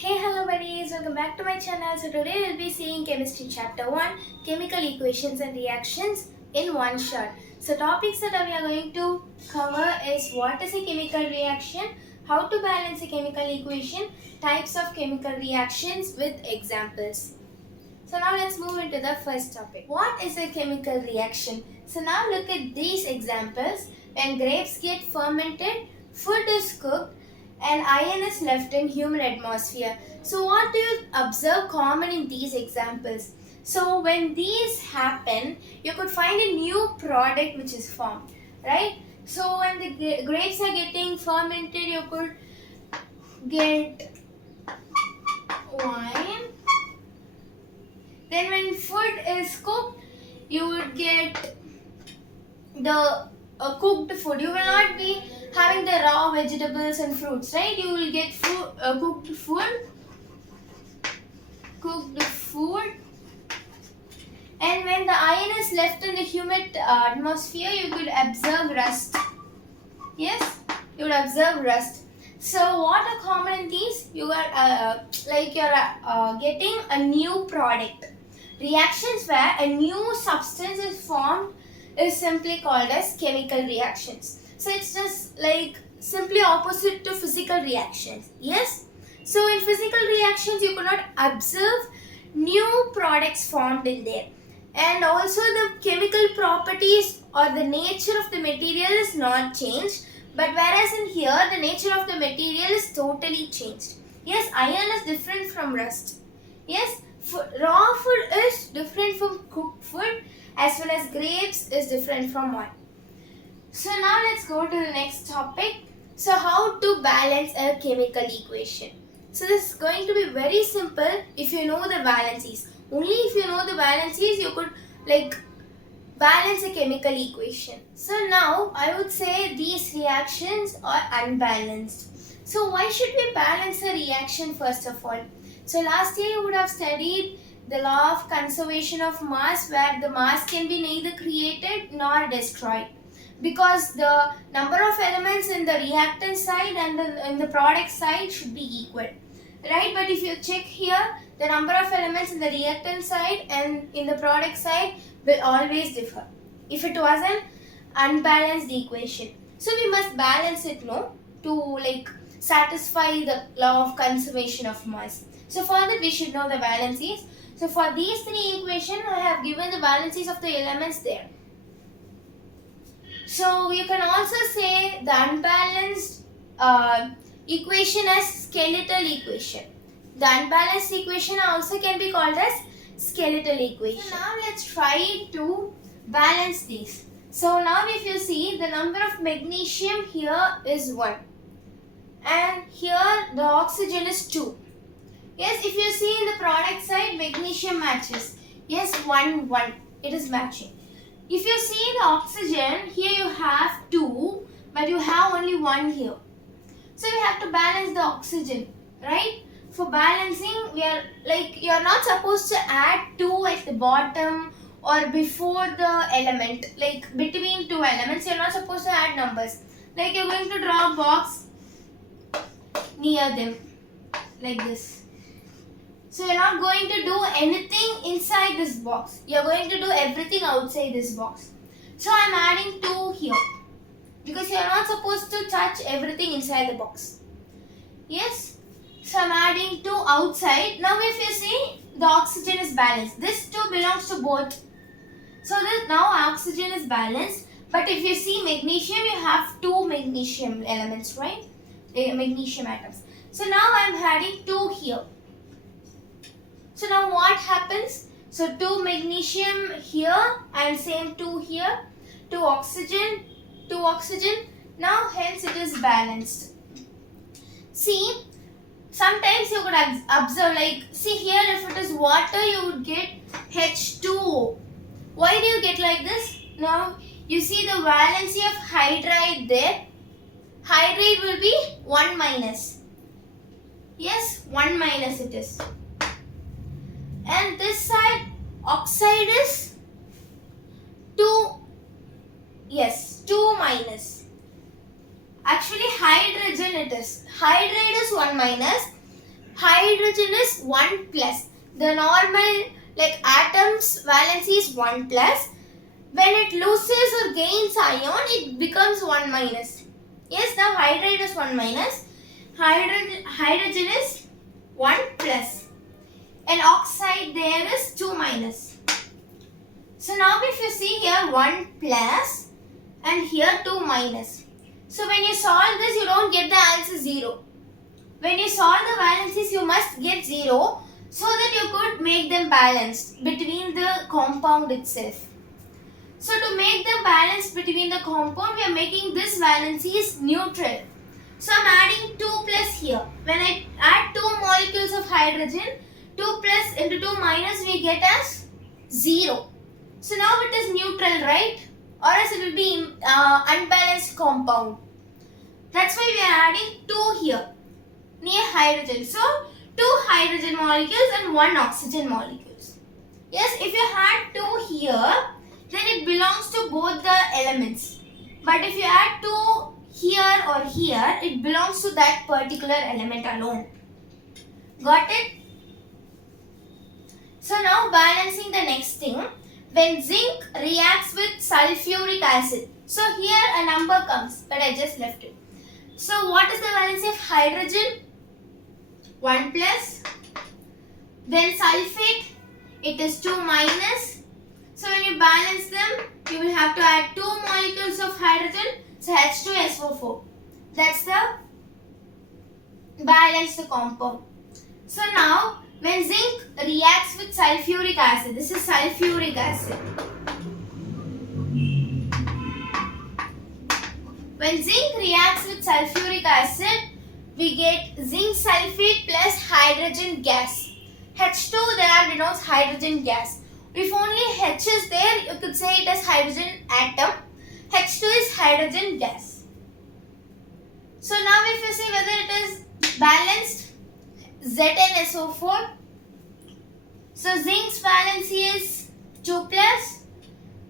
Hey, hello buddies, welcome back to my channel. So today we'll be seeing chemistry chapter 1, chemical equations and reactions in one shot. So topics that we are going to cover is what is a chemical reaction, how to balance a chemical equation, types of chemical reactions with examples. So now let's move into the first topic. What is a chemical reaction? So now look at these examples. When grapes get fermented, food is cooked, and iron is left in human atmosphere. So what do you observe common in these examples? So when these happen, you could find a new product which is formed, right? So when the grapes are getting fermented, you could get wine. Then when food is cooked, you would get the cooked food. You will not be having the raw vegetables and fruits, right? You will get cooked food. And when the iron is left in the humid atmosphere, you could observe rust. Yes, you would observe rust. So what are common in these? You are getting a new product. Reactions where a new substance is formed is simply called as chemical reactions. So it's just like simply opposite to physical reactions. Yes? So in physical reactions you could not observe new products formed in there. And also the chemical properties or the nature of the material is not changed. But whereas in here the nature of the material is totally changed. Yes, iron is different from rust. Yes, raw food is different from cooked food, as well as grapes is different from wine. So now let's go to the next topic. So how to balance a chemical equation. So this is going to be very simple if you know the valencies. Only if you know the valencies you could balance a chemical equation. So now I would say these reactions are unbalanced. So why should we balance a reaction first of all? So last year you would have studied the law of conservation of mass, where the mass can be neither created nor destroyed, because the number of elements in the reactant side and in the product side should be equal, right? But if you check here, the number of elements in the reactant side and in the product side will always differ if it was an unbalanced equation. So we must balance it, no, to satisfy the law of conservation of mass. So for that we should know the valencies. So for these three equations I have given the valencies of the elements there. So you can also say the unbalanced equation as skeletal equation. The unbalanced equation also can be called as skeletal equation. So now let's try to balance these. So now if you see, the number of magnesium here is 1 and here the oxygen is 2. Yes, if you see in the product side, magnesium matches. Yes, 1, 1. It is matching. If you see the oxygen, here you have 2, but you have only 1 here. So we have to balance the oxygen, right? For balancing, you are not supposed to add 2 at the bottom or before the element. Like between two elements, you are not supposed to add numbers. Like you are going to draw a box near them, like this. So you're not going to do anything inside this box. You're going to do everything outside this box. So I'm adding 2 here, because you're not supposed to touch everything inside the box. Yes? So I'm adding 2 outside. Now if you see, the oxygen is balanced. This 2 belongs to both. So this now oxygen is balanced. But if you see magnesium, you have 2 magnesium elements, right? Magnesium atoms. So now I'm adding 2 here. So now what happens? So 2 magnesium here and same 2 here. 2 oxygen, 2 oxygen. Now hence it is balanced. See, sometimes you could observe, see here, if it is water you would get H2O. Why do you get like this? Now you see the valency of hydride there. Hydride will be 1 minus. Yes, 1 minus it is. And this side, oxide is 2, yes, 2 minus. Actually hydrogen it is. Hydride is 1 minus. Hydride hydrogen is 1 plus. The normal like atom's valency is 1 plus. When it loses or gains ion, it becomes 1 minus. Yes, now hydride is 1 minus. Hydrogen is 1 plus. And oxide there is 2 minus. So now if you see here 1 plus and here 2 minus. So when you solve this, you don't get the answer 0. When you solve the valencies, you must get 0 so that you could make them balanced between the compound itself. So to make them balanced between the compound, we are making this valency is neutral. So I am adding 2 plus here. When I add 2 molecules of hydrogen, 2 plus into 2 minus we get as 0. So now it is neutral, right? Or else it will be unbalanced compound. That's why we are adding 2 here near hydrogen. So 2 hydrogen molecules and 1 oxygen molecules. Yes, if you had 2 here, then it belongs to both the elements. But if you add 2 here or here, it belongs to that particular element alone. Got it? So now balancing the next thing. When zinc reacts with sulfuric acid. So here a number comes, but I just left it. So what is the valency of hydrogen? 1 plus. Then sulfate, it is 2 minus. So when you balance them, you will have to add 2 molecules of hydrogen. So H2SO4. That's the balanced compound. So now when zinc reacts with sulfuric acid, this is sulfuric acid. When zinc reacts with sulfuric acid, we get zinc sulfate plus hydrogen gas. H2 there denotes hydrogen gas. If only H is there, you could say it as hydrogen atom. H2 is hydrogen gas. So now if you see whether it is balanced, ZnSO4. So zinc's valency is 2 plus,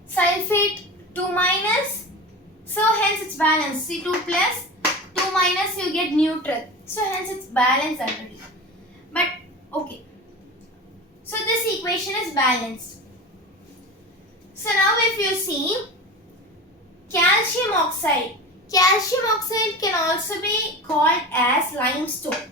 sulfate 2 minus. So hence it's balanced. See 2 plus, 2 minus, you get neutral. So hence it's balanced already. But okay. So this equation is balanced. So now if you see calcium oxide. Calcium oxide can also be called as limestone.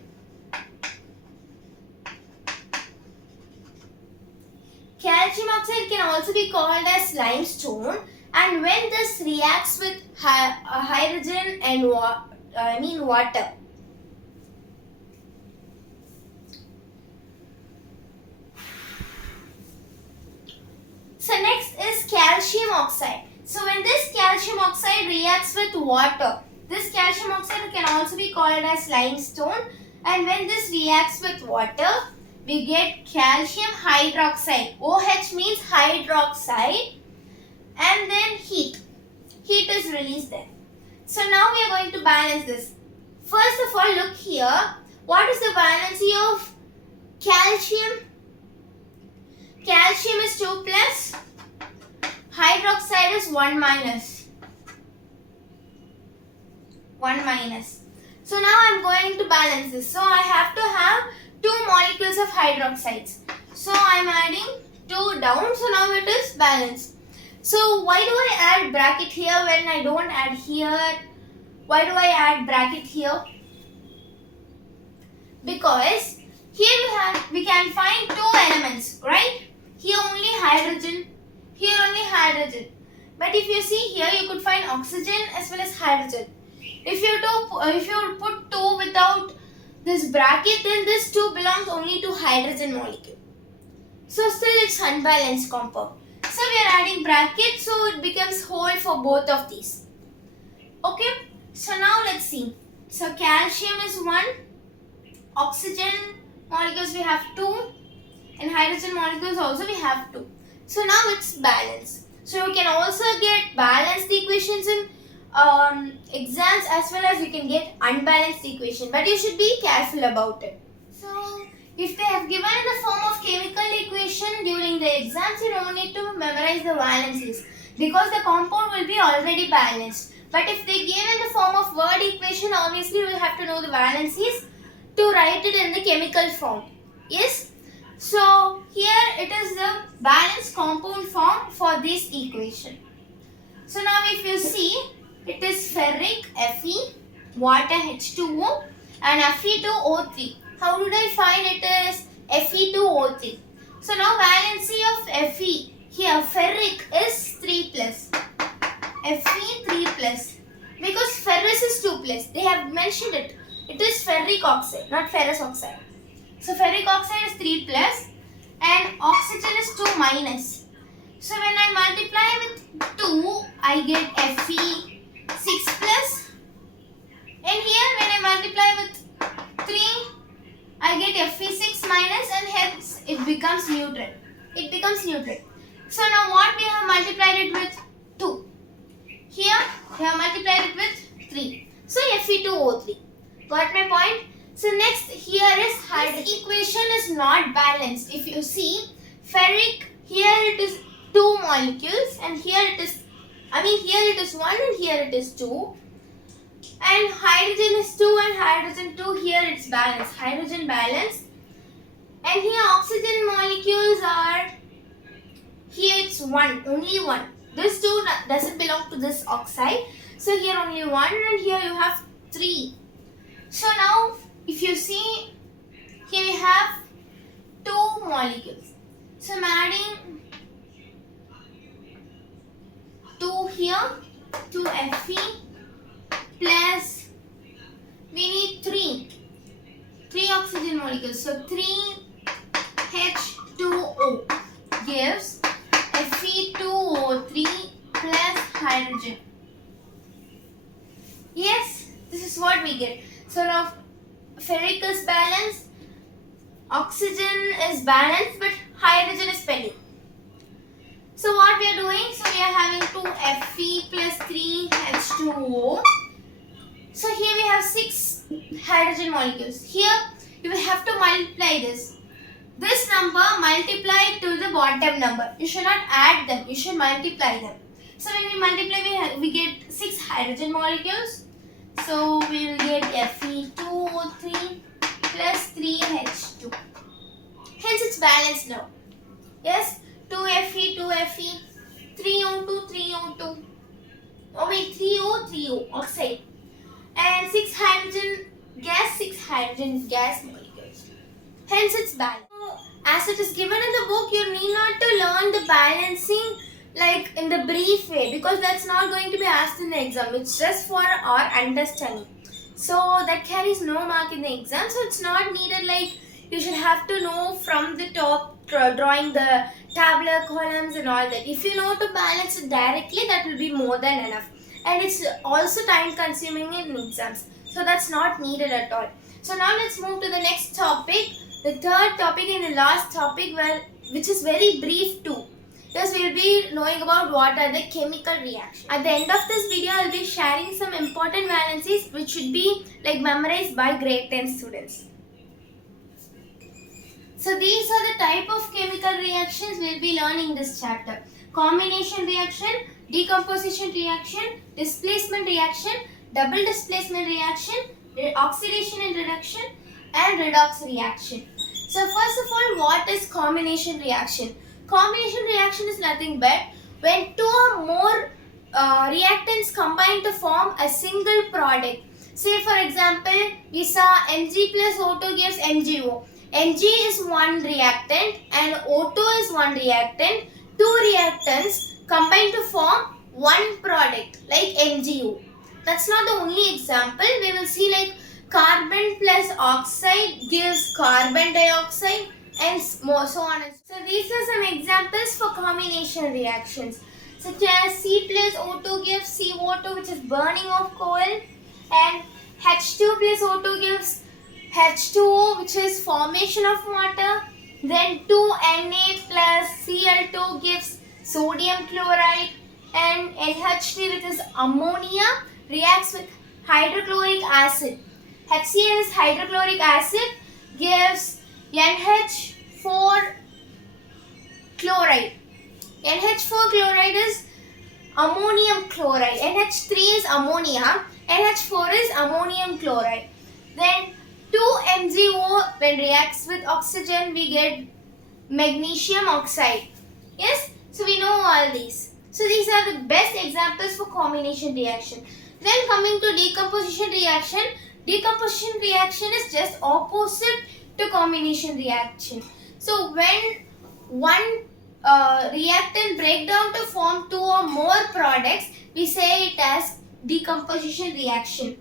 Calcium oxide can also be called as limestone, and when this reacts with hydrogen and water. So next is calcium oxide. So when this calcium oxide reacts with water, this calcium oxide can also be called as limestone, and when this reacts with water, we get calcium hydroxide. OH means hydroxide, and then heat. Heat is released there. So now we are going to balance this. First of all, look here. What is the valency of calcium? Calcium is 2 plus. Hydroxide is 1 minus. 1 minus. So now I am going to balance this. So I have to have 2 molecules of hydroxides. So I am adding 2 down. So now it is balanced. So why do I add bracket here when I don't add here? Why do I add bracket here? Because here we can find 2 elements, right? Here only hydrogen, here only hydrogen. But if you see here, you could find oxygen as well as hydrogen. If you put 2 without this bracket, then this 2 belongs only to hydrogen molecule. So still it's unbalanced compound. So we are adding bracket, so it becomes whole for both of these. Okay. So now let's see. So calcium is 1, oxygen molecules we have 2, and hydrogen molecules also we have 2. So now it's balanced. So you can also get balanced equations in exams as well as you can get unbalanced equation. But you should be careful about it. So if they have given in the form of chemical equation during the exams, you don't need to memorize the valencies because the compound will be already balanced. But if they give in the form of word equation, obviously you will have to know the valencies to write it in the chemical form. Yes. So here it is the balanced compound form for this equation. So now if you see, it is ferric Fe, water H2O and Fe2O3. How did I find it is Fe2O3? So now valency of Fe, here ferric is 3 plus. Fe 3 plus. Because ferrous is 2 plus. They have mentioned it. It is ferric oxide, not ferrous oxide. So ferric oxide is 3 plus and oxygen is 2 minus. So when I multiply with 2, I get Fe 6 plus. And here when I multiply with 3, I get Fe 6 minus and hence it becomes neutral. It becomes neutral. So now what we have multiplied it with? 2. Here we have multiplied it with 3. So Fe2O3. Got my point? So next here is hydrogen. This equation is not balanced. If you see, ferric, here it is 2 molecules and here it is, here it is 1 and here it is 2. And hydrogen is 2 and hydrogen 2, here it's balanced. Hydrogen balanced. And here oxygen molecules are, here it's 1, only 1. This 2 doesn't belong to this oxide. So here only 1 and here you have 3. So now if you see, here we have 2 molecules. So I'm adding 2 here, 2 Fe plus we need 3 oxygen molecules. So 3 H2O gives Fe2O3 plus hydrogen. Yes, this is what we get. So now ferric is balanced, oxygen is balanced, but hydrogen is pending. So what we are doing? So we are having 2 Fe plus 3 H2O. So here we have 6 hydrogen molecules. Here you will have to multiply this. This number multiply to the bottom number. You should not add them. You should multiply them. So when we multiply, we get 6 hydrogen molecules. So we will get Fe2O3 plus 3H2. Hence it's balanced now. Yes, 2 Fe, 2 Fe, 3O2, 3O2. Oh wait, 3O, 3O, oxide. And 6 hydrogen gas, 6 hydrogen gas molecules. Hence it's balanced. As it is given in the book, you need not to learn the balancing like in the brief way, because that's not going to be asked in the exam. It's just for our understanding. So that carries no mark in the exam. So it's not needed like you should have to know from the top drawing the tabular columns and all that. If you know to balance it directly, that will be more than enough. And it's also time consuming in exams. So that's not needed at all. So now let's move to the next topic. The third topic and the last topic, which is very brief too. Yes, we will be knowing about what are the chemical reactions. At the end of this video, I will be sharing some important valencies which should be like memorized by grade 10 students. So these are the type of chemical reactions we will be learning in this chapter. Combination reaction, decomposition reaction, displacement reaction, double displacement reaction, oxidation and reduction, and redox reaction. So first of all, what is combination reaction? Combination reaction is nothing but when 2 or more reactants combine to form a single product. Say for example, we saw Mg plus O2 gives MgO. Mg is one reactant and O2 is one reactant. 2 reactants combine to form one product like MgO. That's not the only example. We will see like carbon plus oxide gives carbon dioxide and more, so on. So these are some examples for combination reactions, such as C plus O2 gives CO2, which is burning of coal, and H2 plus O2 gives H2O, which is formation of water. Then 2Na plus Cl2 gives sodium chloride, and NH3, which is ammonia, reacts with hydrochloric acid. HCl is hydrochloric acid, gives NH4 chloride. NH4 chloride is ammonium chloride. NH3 is ammonia. NH4 is ammonium chloride. Then 2MgO when reacts with oxygen, we get magnesium oxide. Yes, so we know all these. So these are the best examples for combination reaction. Then coming to decomposition reaction is just opposite to combination reaction. So when one reactant break down to form 2 or more products, we say it as decomposition reaction.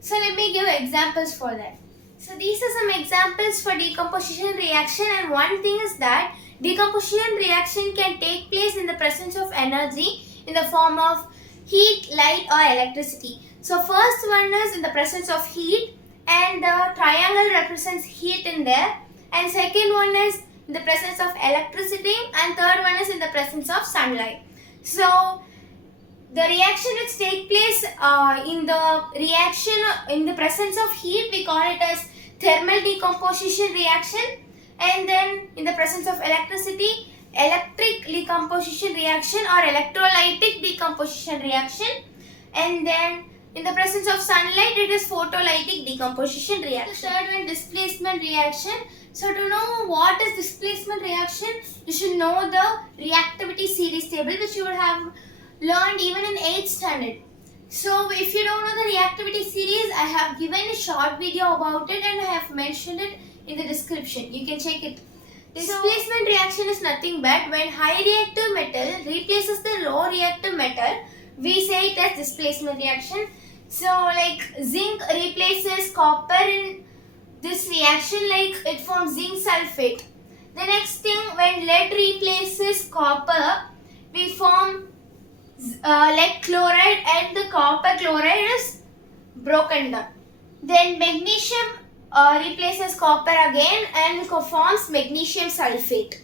So let me give examples for that. So these are some examples for decomposition reaction, and one thing is that decomposition reaction can take place in the presence of energy in the form of heat, light or electricity. So first one is in the presence of heat, and the triangle represents heat in there, and second one is in the presence of electricity, and third one is in the presence of sunlight. So the reaction which take place in the presence of heat, we call it as thermal decomposition reaction, and then in the presence of electricity, electric decomposition reaction or electrolytic decomposition reaction, and then in the presence of sunlight, it is photolytic decomposition reaction. The third one, displacement reaction. So to know what is displacement reaction, you should know the reactivity series table, which you would have learned even in 8th standard. So if you don't know the reactivity series, I have given a short video about it and I have mentioned it in the description. You can check it. Displacement reaction is nothing but when high reactive metal replaces the low reactive metal, we say it as displacement reaction. So like zinc replaces copper in this reaction, like it forms zinc sulfate. The next thing, when lead replaces copper, we form lead chloride and the copper chloride is broken down. Then magnesium replaces copper again and forms magnesium sulfate.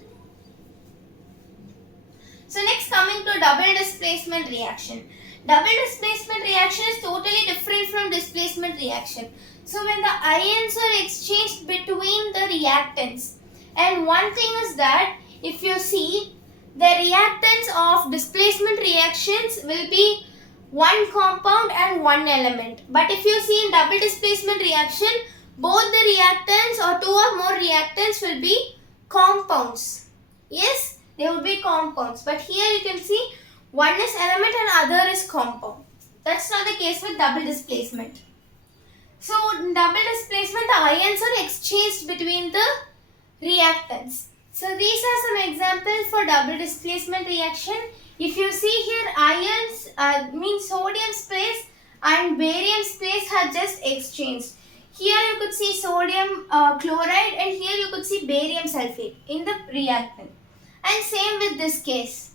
So next, coming to double displacement reaction. Double displacement reaction is totally different from displacement reaction. So when the ions are exchanged between the reactants, and one thing is that if you see, the reactants of displacement reactions will be one compound and one element. But if you see in double displacement reaction, both the reactants or 2 or more reactants will be compounds. Yes, they will be compounds. But here you can see one is element and other is compound. That's not the case with double displacement. So in double displacement, the ions are exchanged between the reactants. So these are some examples for double displacement reaction. If you see here, ions means sodium space and barium space have just exchanged. Here you could see sodium chloride and here you could see barium sulfate in the reactant. And same with this case.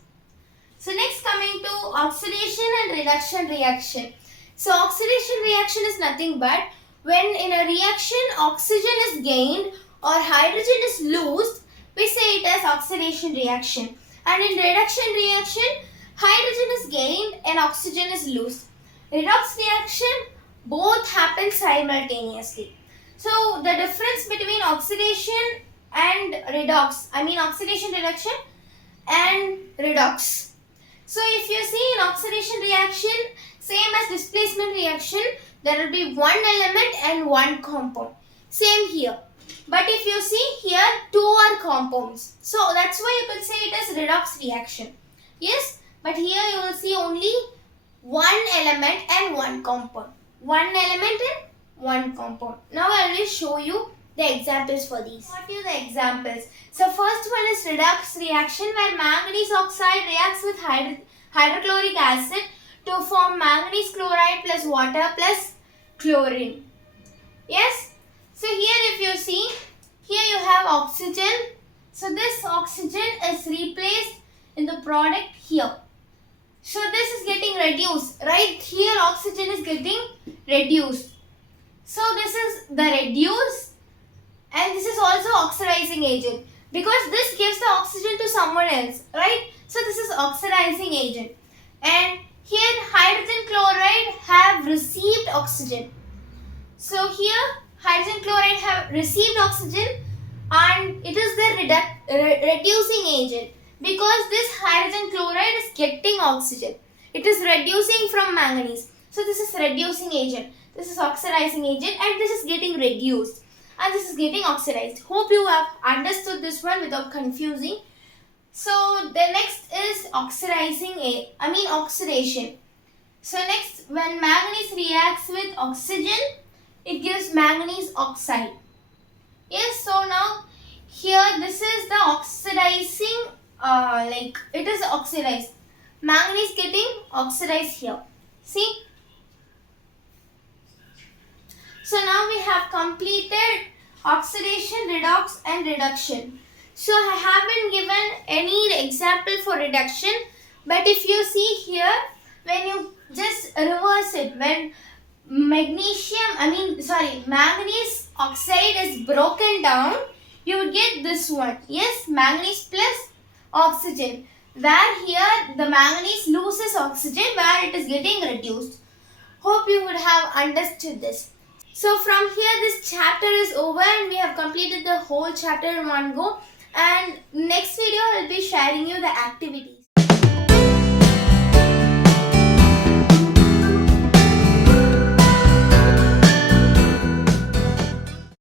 So next, coming to oxidation and reduction reaction. So oxidation reaction is nothing but when in a reaction oxygen is gained or hydrogen is lost, we say it as oxidation reaction. And in reduction reaction, hydrogen is gained and oxygen is lost. Redox reaction, both happen simultaneously. So the difference between oxidation and redox, oxidation reduction and redox. So if you see in oxidation reaction, same as displacement reaction, there will be one element and one compound. Same here. But if you see here, 2 are compounds. So that's why you could say it as redox reaction. Yes, but here you will see only one element and one compound. One element and one compound. Now I will show you the examples for these. What are the examples? So first one is redox reaction where manganese oxide reacts with hydrochloric acid to form manganese chloride plus water plus chlorine. Yes. So here if you see, here you have oxygen. So this oxygen is replaced in the product here. So this is getting reduced. Right here oxygen is getting reduced. So this is the reduce and this is also oxidizing agent because this gives the oxygen to someone else. Right. So this is oxidizing agent. And here hydrogen chloride have received oxygen. So here hydrogen chloride have received oxygen and it is the reducing agent because this hydrogen chloride is getting oxygen. It is reducing from manganese. So this is reducing agent. This is oxidizing agent and this is getting reduced and this is getting oxidized. Hope you have understood this one without confusing. So the next is oxidation. So next, when manganese reacts with oxygen, it gives manganese oxide. Yes, so now here this is the oxidizing, it is oxidized. Manganese getting oxidized here. See? So now we have completed oxidation, redox and reduction. So I haven't given any example for reduction, but if you see here, when you just reverse it, when manganese oxide is broken down, you would get this one. Yes, manganese plus oxygen. Where here the manganese loses oxygen, where it is getting reduced. Hope you would have understood this. So from here this chapter is over and we have completed the whole chapter in one go. And next video I will be sharing you the activity.